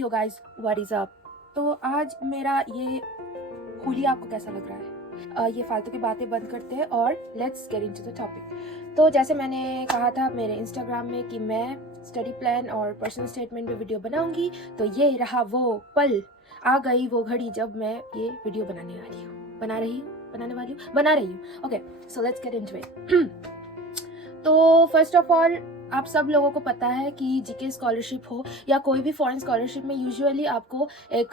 Yo guys what is up. तो आज मेरा ये हुलिया आपको कैसा लग रहा है? ये फालतू की बातें बंद करते हैं और let's get into the topic. तो जैसे मैंने कहा था मेरे इंस्टाग्राम में कि मैं स्टडी प्लान और पर्सनल स्टेटमेंट पे वीडियो बनाऊंगी, तो ये रहा वो पल, आ गई वो घड़ी जब मैं ये वीडियो बनाने वाली हूँ, बना रही हूँ। Okay, so let's get into it. तो फर्स्ट ऑफ ऑल आप सब लोगों को पता है कि जीके स्कॉलरशिप हो या कोई भी फॉरेन स्कॉलरशिप में यूजुअली आपको एक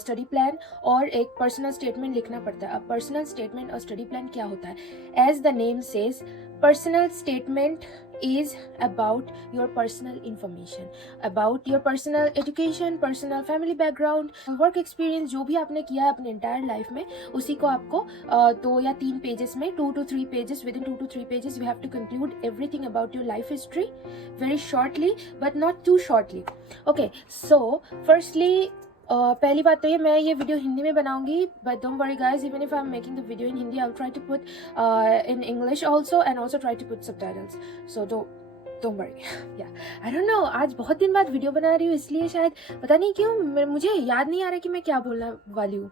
स्टडी प्लान और एक पर्सनल स्टेटमेंट लिखना पड़ता है। अब पर्सनल स्टेटमेंट और स्टडी प्लान क्या होता है? As the name says, personal statement is about your personal information, about your personal education, personal family background, work experience, जो भी आपने किया है अपने entire life में, उसी को आपको 2 या 3 पेजेस में 2 to 3 pages, within 2 to 3 pages you have to conclude everything about your life history very shortly but not too shortly. Okay, so firstly पहली बात तो मैं ये वीडियो हिंदी में बनाऊंगी, but don't worry guys, even if I am making the video in Hindi, I will try to put in English also and also try to put subtitles, so don't worry. Yeah I don't know, आज बहुत दिन बाद video बना रही हूँ, इसलिए शायद पता नहीं क्यों मुझे याद नहीं आ रहा कि मैं क्या बोलने वाली हूँ।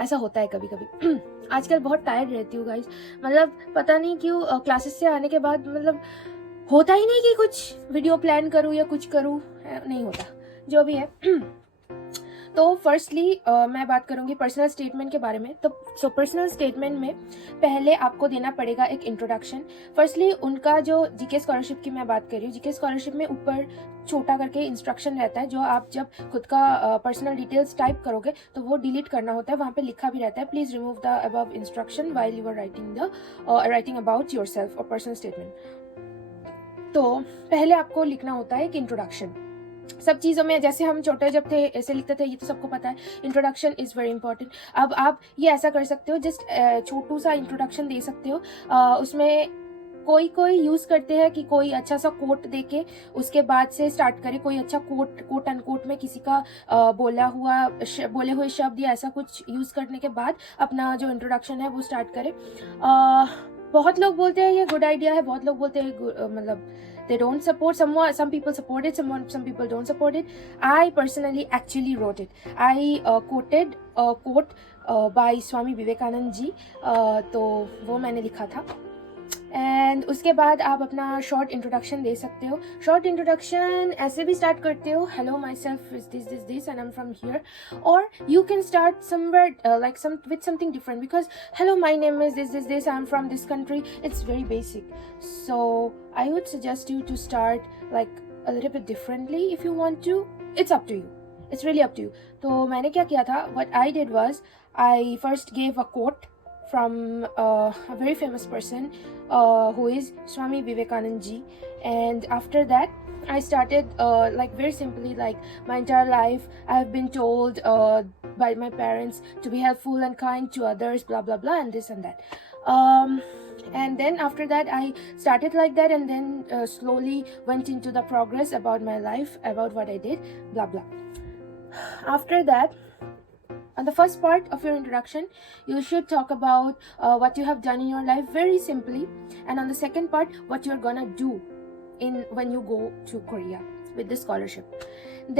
ऐसा होता है कभी कभी। आजकल बहुत टायर्ड रहती हूँ गाइस, मतलब पता नहीं क्यों क्लासेस से आने के बाद मतलब होता ही नहीं कि कुछ वीडियो प्लान करूँ या कुछ करूँ, नहीं होता, जो भी है। तो फर्स्टली मैं बात करूंगी पर्सनल स्टेटमेंट के बारे में। तो पर्सनल स्टेटमेंट में पहले आपको देना पड़ेगा एक इंट्रोडक्शन। फर्स्टली उनका जो जीके स्कॉलरशिप की मैं बात कर रही हूँ, जीके स्कॉलरशिप में ऊपर छोटा करके इंस्ट्रक्शन रहता है, जो आप जब खुद का पर्सनल डिटेल्स टाइप करोगे तो वो डिलीट करना होता है। वहाँ पे लिखा भी रहता है, please remove the above instruction while you are writing about yourself और पर्सनल स्टेटमेंट। तो पहले आपको लिखना होता है एक इंट्रोडक्शन। सब चीज़ों में जैसे हम छोटे जब थे ऐसे लिखते थे, ये तो सबको पता है, इंट्रोडक्शन इज़ वेरी इंपॉर्टेंट। अब आप ये ऐसा कर सकते हो, जस्ट छोटू सा इंट्रोडक्शन दे सकते हो। उसमें कोई यूज़ करते हैं कि कोई अच्छा सा कोट देके उसके बाद से स्टार्ट करे, कोई अच्छा कोट अनकोट में किसी का बोले हुए शब्द या ऐसा कुछ यूज़ करने के बाद अपना जो इंट्रोडक्शन है वो स्टार्ट करे। बहुत लोग बोलते हैं ये गुड आइडिया है, बहुत लोग बोलते हैं मतलब they don't support, some people support it, some people don't support it. I personally actually wrote it. I quoted a quote by Swami Vivekanand ji, तो वो मैंने लिखा था। एंड उसके बाद आप अपना शॉर्ट इंट्रोडक्शन दे सकते हो। शॉर्ट इंट्रोडक्शन ऐसे भी स्टार्ट करते हो, hello my self is this and I am from here, और you can start somewhere like with something different, because hello my name is this I am from this country, it's very basic. So I would suggest you to start like a little bit differently if you want to, it's up to you, it's really up to you. तो मैंने क्या किया था, what I did was I first gave a quote from a very famous person who is Swami Vivekanand ji, and after that I started like very simply, like my entire life I have been told by my parents to be helpful and kind to others, blah blah blah, and this and that. And then after that I started like that, and then slowly went into the progress about my life, about what I did, blah blah. After that, on the first part of your introduction, you should talk about what you have done in your life very simply, and on the second part, what you're gonna do when you go to Korea with the scholarship.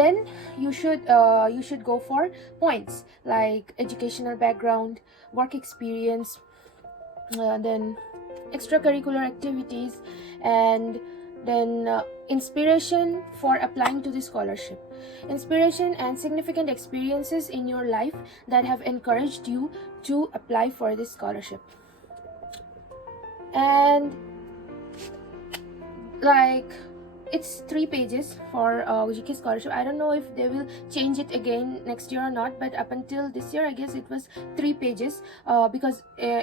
Then you should go for points like educational background, work experience, then extracurricular activities, and then inspiration for applying to the scholarship, inspiration and significant experiences in your life that have encouraged you to apply for this scholarship. And like it's 3 pages for GK scholarship. I don't know if they will change it again next year or not, but up until this year I guess it was 3 pages, because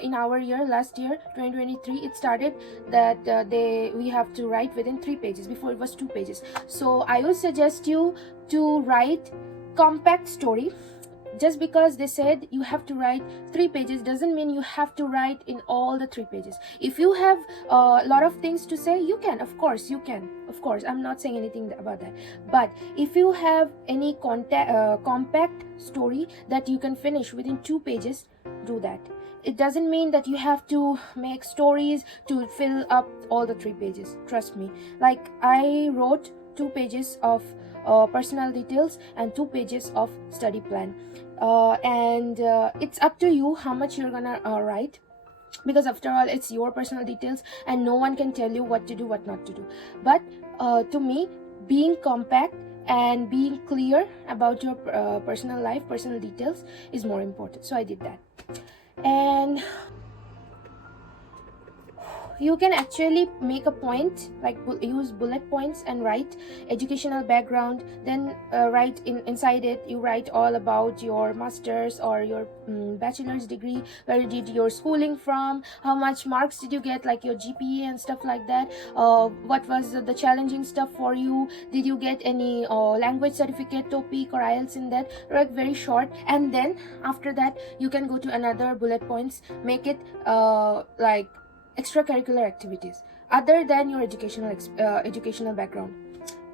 in our year, last year 2023, it started that we have to write within 3 pages. Before it was 2 pages. So I would suggest you to write compact story. Just because they said you have to write 3 pages doesn't mean you have to write in all the 3 pages. If you have a lot of things to say, you can, of course you can, of course, I'm not saying anything about that. But if you have any compact story that you can finish within 2 pages, do that. It doesn't mean that you have to make stories to fill up all the 3 pages, trust me. Like I wrote 2 pages of personal details and 2 pages of study plan. And it's up to you how much you're gonna write, because after all it's your personal details and no one can tell you what to do, what not to do. But to me, being compact and being clear about your personal life, personal details is more important. So I did that. And you can actually make a point, like use bullet points and write educational background, then write inside it, you write all about your master's or your bachelor's degree, where did your schooling from, how much marks did you get, like your GPA and stuff like that, what was the challenging stuff for you, did you get any language certificate, TOEIC or IELTS in that, like very short. And then after that you can go to another bullet points, make it like extracurricular activities other than your educational background.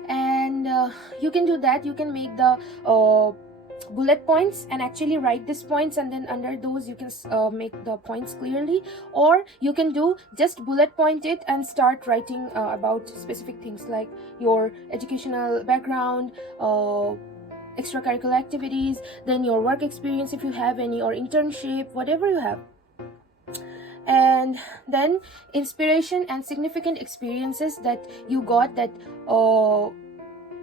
And you can do that. You can make the bullet points and actually write these points, and then under those you can make the points clearly, or you can do just bullet point it and start writing about specific things like your educational background, extracurricular activities, then your work experience if you have any, or internship, whatever you have. And then inspiration and significant experiences that you got that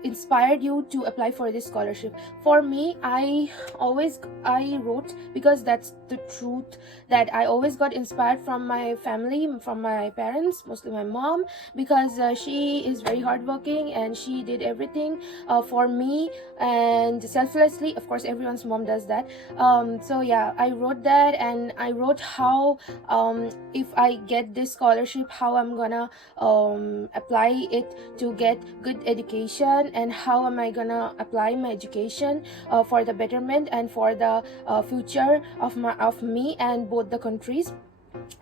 inspired you to apply for this scholarship. For me, I wrote, because that's the truth, that I always got inspired from my family, from my parents, mostly my mom, because she is very hardworking and she did everything for me and selflessly. Of course, everyone's mom does that. So yeah, I wrote that, and I wrote how if I get this scholarship, how I'm gonna apply it to get good education, and how am I gonna apply my education for the betterment and for the future of me and both the countries,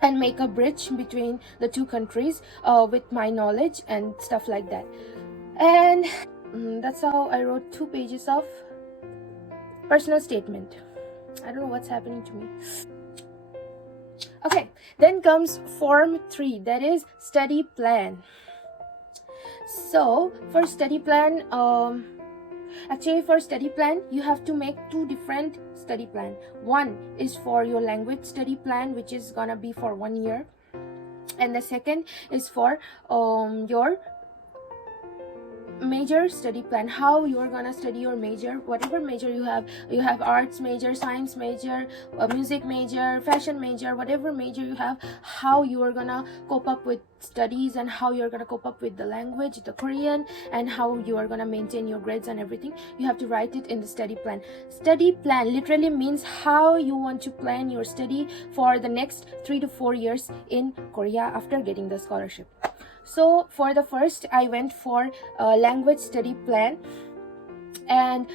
and make a bridge between the two countries with my knowledge and stuff like that. And that's how I wrote 2 pages of personal statement. I don't know what's happening to me. Okay, then comes form 3, that is study plan. So for study plan, for study plan you have to make 2 different study plan. One is for your language study plan, which is gonna be for 1 year, and the second is for your major study plan, how you are gonna study your major, whatever major you have arts major, science major, music major, fashion major, whatever major you have, how you are gonna cope up with studies, and how you're gonna cope up with the language, the Korean, and how you are gonna maintain your grades and everything. You have to write it in the study plan. Study plan literally means how you want to plan your study for the next 3 to 4 years in Korea after getting the scholarship. So for the first, I went for a language study plan, and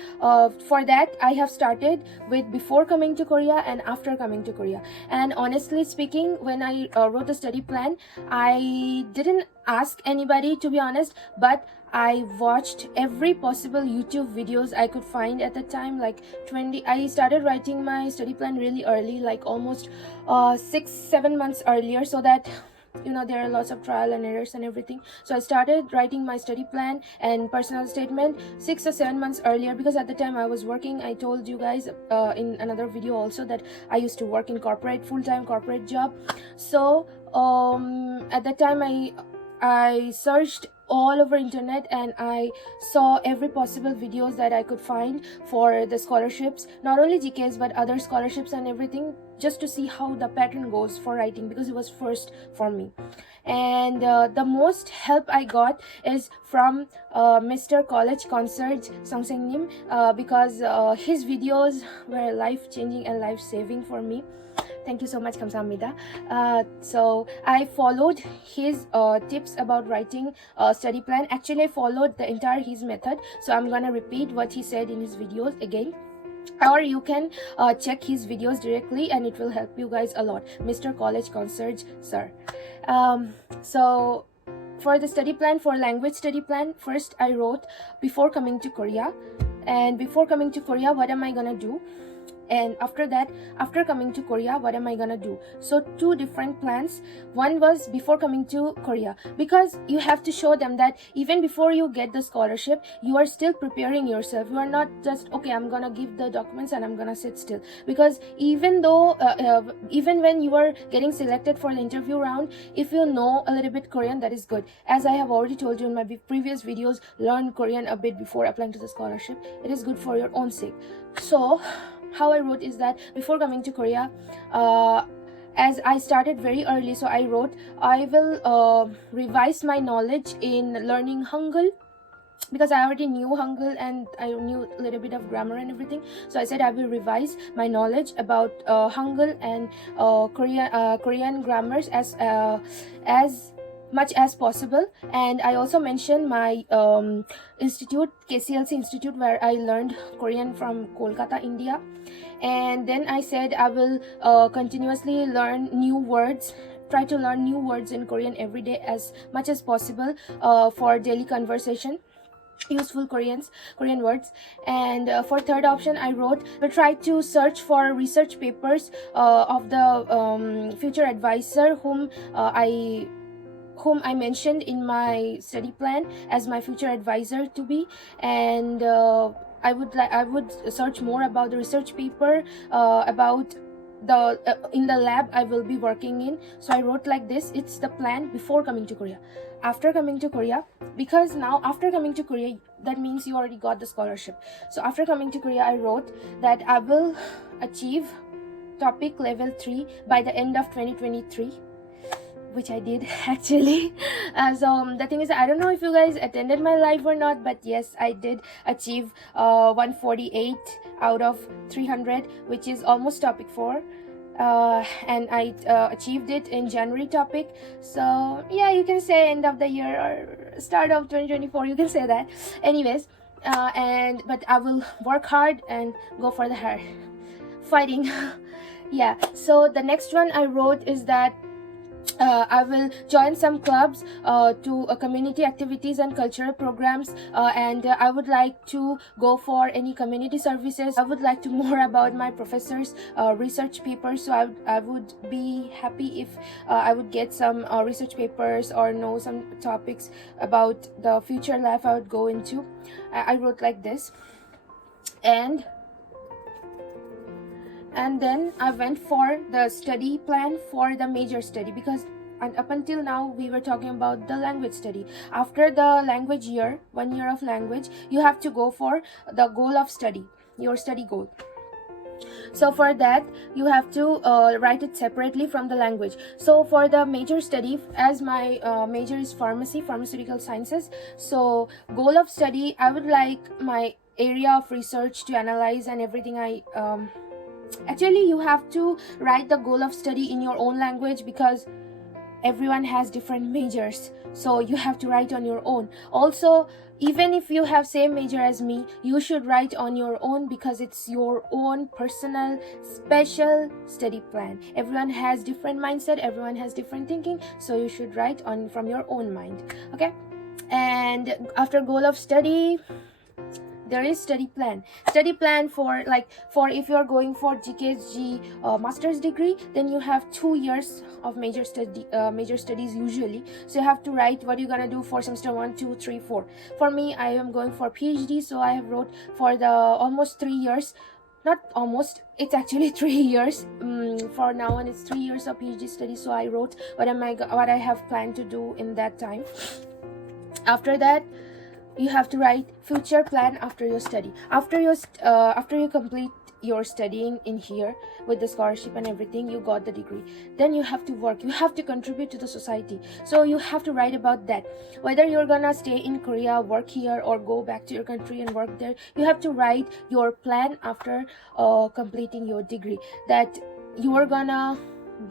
for that I have started with before coming to Korea and after coming to Korea. And honestly speaking, when I wrote the study plan, I didn't ask anybody, to be honest, but I watched every possible YouTube videos I could find at the time, like 20. I started writing my study plan really early, like almost 6-7 months earlier, so that there are lots of trial and errors and everything. So I started writing my study plan and personal statement 6 or 7 months earlier, because at the time I was working. I told you guys in another video also that I used to work in full-time corporate job. So at that time I searched all over internet, and I saw every possible videos that I could find for the scholarships, not only GKs but other scholarships and everything, just to see how the pattern goes for writing, because it was first for me. And the most help I got is from Mr. College Concert Songseng Nim, because his videos were life-changing and life-saving for me. Thank you so much, kamsahamnida. So I followed his tips about writing a study plan. Actually, I followed the entire his method, so I'm gonna repeat what he said in his videos again, or you can check his videos directly, and it will help you guys a lot. Mr. College Concert sir. So for the study plan, for language study plan, first I wrote before coming to Korea. And before coming to Korea, what am I gonna do? And after that, after coming to Korea, what am I gonna do? So two different plans. One was before coming to Korea, because you have to show them that even before you get the scholarship, you are still preparing yourself. You are not just, okay, I'm gonna give the documents and I'm gonna sit still. Because even though even when you are getting selected for the interview round, if you know a little bit Korean, that is good. As I have already told you in my previous videos, learn Korean a bit before applying to the scholarship. It is good for your own sake. So how I wrote is that before coming to Korea, as I started very early, so I wrote, I will revise my knowledge in learning Hangul, because I already knew Hangul and I knew a little bit of grammar and everything. So I said I will revise my knowledge about Hangul and Korean grammars as much as possible. And I also mentioned my institute, KCLC Institute, where I learned Korean from Kolkata, India. And then I said I will continuously learn new words, try to learn new words in Korean every day as much as possible for daily conversation, useful Korean words. And for third option, I wrote, I try to search for research papers of the future advisor whom I mentioned in my study plan as my future advisor to be. And I would search more about the research paper about the in the lab I will be working in. So I wrote like this. It's the plan before coming to Korea. After coming to Korea, because now after coming to Korea, that means you already got the scholarship. So after coming to Korea, I wrote that I will achieve topic level 3 by the end of 2023, which I did actually. So the thing is, I don't know if you guys attended my live or not, but yes, I did achieve 148 out of 300, which is almost topic 4. And I achieved it in January topic. So yeah, you can say end of the year or start of 2024, you can say that. Anyways, but I will work hard and go for the hair fighting. Yeah, so the next one I wrote is that I will join some clubs to community activities and cultural programs, and I would like to go for any community services. I would like to more about my professor's research papers, so I would be happy if I would get some research papers or know some topics about the future life I would go into. I wrote like this. And then I went for the study plan for the major study, because up until now we were talking about the language study. After the language year, 1 year of language, you have to go for the goal of study, your study goal. So for that, you have to write it separately from the language. So for the major study, as my major is pharmaceutical sciences, so goal of study, I would like my area of research to analyze and everything. Actually, you have to write the goal of study in your own language, because everyone has different majors, so you have to write on your own. Also, even if you have same major as me, you should write on your own, because it's your own personal special study plan. Everyone has different mindset, everyone has different thinking, so you should write on from your own mind. Okay, and after goal of study, there is study plan for if you are going for GKSG master's degree, then you have 2 years of major studies usually. So you have to write what you're gonna do for semester 1, 2, 3, 4. For me, I am going for PhD, so I have wrote for the almost 3 years. Not almost, it's actually 3 years. For now on, it's 3 years of PhD study. So I wrote what I have planned to do in that time. After that, you have to write future plan after your study. After you complete your studying in here with the scholarship and everything, you got the degree, then you have to work, you have to contribute to the society. So you have to write about that, whether you're gonna stay in Korea, work here, or go back to your country and work there. You have to write your plan after completing your degree, that you are gonna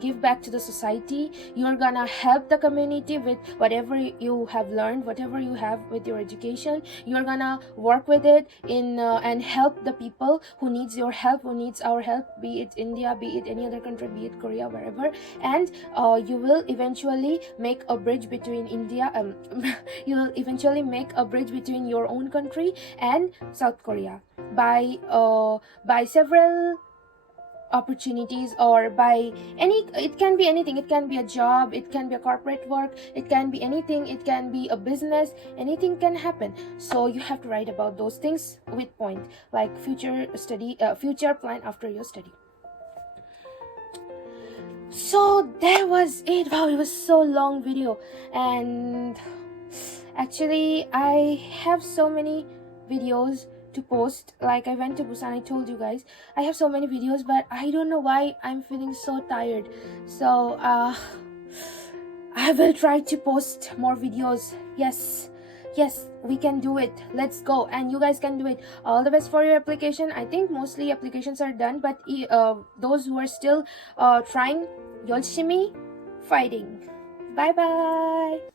give back to the society, you're gonna help the community with whatever you have learned, whatever you have with your education. You're gonna work with it in and help the people who needs your help, who needs our help, be it India, be it any other country, be it Korea, wherever. And you will eventually make a bridge between India you will eventually make a bridge between your own country and South Korea by several opportunities, or by any, it can be anything, it can be a job, it can be a corporate work, it can be anything, it can be a business, anything can happen. So you have to write about those things with point, like future plan after your study. So that was it. Wow, it was so long video. And actually I have so many videos to post. Like I went to Busan, I told you guys I have so many videos, but I don't know why I'm feeling so tired. So I will try to post more videos. Yes, we can do it. Let's go, and you guys can do it. All the best for your application. I think mostly applications are done, but those who are still trying, 열심히 fighting. Bye bye.